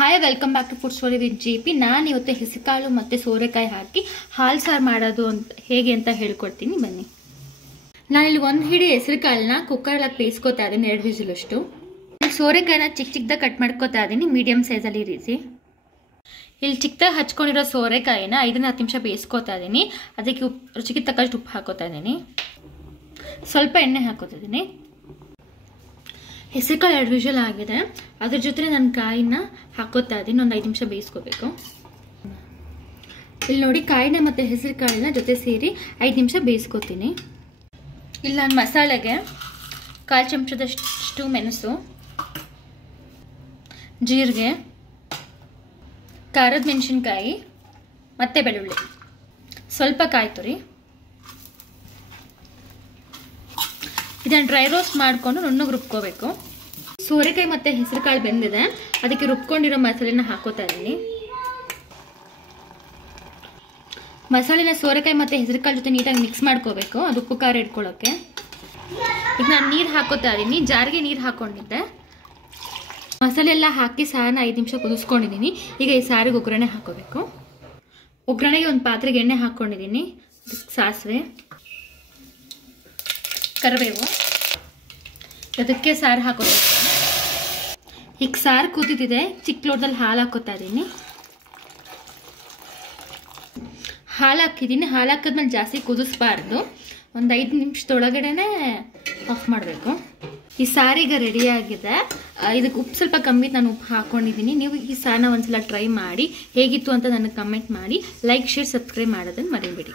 Hi welcome back to food story with JP. ನಾನು ಇವತ್ತು ಹೆಸರುಕಾಳು ಮತ್ತು ಸೋರೆಕಾಯಿ ಹಾಕಿ ಹಾಲು ಸಾರು ಮಾಡೋದು ಹೇಗೆ ಅಂತ ಹೇಳ್ಕೊಡ್ತೀನಿ, ಬನ್ನಿ. ನಾನಿಲ್ಲಿ ಒಂದು ಹಿಡಿ ಹೆಸರುಕಾಳನ್ನ ಕುಕ್ಕರಲ್ಲಿ ಹಾಕಿ ಬೇಯಿಸ್ಕೊತಾ ಇದ್ದೀನಿ, 2 ವಿಸಿಲಷ್ಟು. ಸೋರೆಕಾಯಿನ ಚಿಕ್ಕದಾಗಿ ಕಟ್ ಮಾಡ್ಕೊತಾ ಇದ್ದೀನಿ, ಮೀಡಿಯಮ್ ಸೈಜಲ್ಲಿ ಇರಿಸಿ. ಇಲ್ಲಿ ಚಿಕ್ಕದಾಗಿ ಹಚ್ಕೊಂಡಿರೋ ಸೋರೆಕಾಯಿನ 5-10 ನಿಮಿಷ ಬೇಯಿಸ್ಕೊತಾ ಇದ್ದೀನಿ. ಅದಕ್ಕೆ ರುಚಿಗೆ ತಕ್ಕಷ್ಟು ಉಪ್ಪು ಹಾಕೋತಾ ಇದ್ದೀನಿ, ಸ್ವಲ್ಪ ಎಣ್ಣೆ ಹಾಕೋತಾ ಇದ್ದೀನಿ. ಹೆಸರುಕಾಳು 2 ವಿಷಲ್ ಆಗಿದೆ. ಅದ್ರ ಜೊತೆ ನಾನು ಕಾಯಿನ ಹಾಕೋತಾ ಇದ್ದೀನಿ, ಒಂದು 5 ನಿಮಿಷ ಬೇಯಿಸ್ಕೋಬೇಕು. ಇಲ್ಲಿ ನೋಡಿ, ಕಾಯಿನ ಮತ್ತು ಹೆಸರುಕಾಳನ್ನ ಜೊತೆ ಸೇರಿ 5 ನಿಮಿಷ ಬೇಯಿಸ್ಕೋತೀನಿ. ಇಲ್ಲಿ ನಾನು ಮಸಾಲೆಗೆ 1/4 ಚಮಚದಷ್ಟು ಮೆಣಸು, ಜೀರಿಗೆ, ಖಾರದ ಮೆಣಸಿನ್ಕಾಯಿ ಮತ್ತು ಬೆಳ್ಳುಳ್ಳಿ, ಸ್ವಲ್ಪ ಕಾಯಿ ತುರಿ, ಇದನ್ನು ಡ್ರೈ ರೋಸ್ಟ್ ಮಾಡಿಕೊಂಡು ನುಣ್ಣಗೆ ರುಬ್ಕೋಬೇಕು. ಸೋರೆಕಾಯಿ ಮತ್ತು ಹೆಸರುಕಾಳು ಬೆಂದಿದೆ, ಅದಕ್ಕೆ ರುಬ್ಕೊಂಡಿರೋ ಮಸಾಲೆನ ಹಾಕೋತಾ ಇದ್ದೀನಿ. ಮಸಾಲೆನ ಸೋರೆಕಾಯಿ ಮತ್ತು ಹೆಸರುಕಾಳು ಜೊತೆ ನೀಟಾಗಿ ಮಿಕ್ಸ್ ಮಾಡ್ಕೋಬೇಕು, ಅದು ಉಪ್ಪು ಖಾರ ಇಟ್ಕೊಳ್ಳೋಕ್ಕೆ. ಈಗ ನಾನು ನೀರು ಹಾಕೋತಾ ಇದ್ದೀನಿ, ಜಾರಿಗೆ ನೀರು ಹಾಕ್ಕೊಂಡಿದ್ದೆ. ಮಸಾಲೆ ಎಲ್ಲ ಹಾಕಿ ಸಾರನ್ನ 5 ನಿಮಿಷ ಕುದಿಸ್ಕೊಂಡಿದ್ದೀನಿ. ಈಗ ಈ ಸಾರಿಗೆ ಒಗ್ಗರಣೆ ಹಾಕೋಬೇಕು. ಒಗ್ಗರಣೆಗೆ ಒಂದು ಪಾತ್ರೆಗೆ ಎಣ್ಣೆ ಹಾಕ್ಕೊಂಡಿದ್ದೀನಿ, ಸಾಸಿವೆ, ಕರಿಬೇವು, ಅದಕ್ಕೆ ಸಾರು ಹಾಕೋತಾ ಇದ್ದೀನಿ. ಈಗ ಸಾರು ಕುದಿತಿದೆ, ಚಿಕ್ಕ ಲೋಟದಲ್ಲಿ ಹಾಲು ಹಾಕೋತಾ ಇದ್ದೀನಿ. ಹಾಲು ಹಾಕಿದ್ದೀನಿ. ಹಾಲು ಹಾಕಿದ್ಮೇಲೆ ಜಾಸ್ತಿ ಕುದಿಸ್ಬಾರ್ದು, ಒಂದು 5 ನಿಮಿಷದೊಳಗಡೆ ಆಫ್ ಮಾಡಬೇಕು. ಈ ಸಾರೀಗ ರೆಡಿಯಾಗಿದೆ. ಇದಕ್ಕೆ ಉಪ್ಪು ಸ್ವಲ್ಪ ಕಮ್ಮಿ, ನಾನು ಉಪ್ಪು ಹಾಕ್ಕೊಂಡಿದ್ದೀನಿ. ನೀವು ಈ ಸಾರನ್ನ ಒಂದ್ಸಲ ಟ್ರೈ ಮಾಡಿ, ಹೇಗಿತ್ತು ಅಂತ ನನಗೆ ಕಮೆಂಟ್ ಮಾಡಿ. ಲೈಕ್, ಶೇರ್, ಸಬ್ಸ್ಕ್ರೈಬ್ ಮಾಡೋದನ್ನು ಮರಿಬೇಡಿ.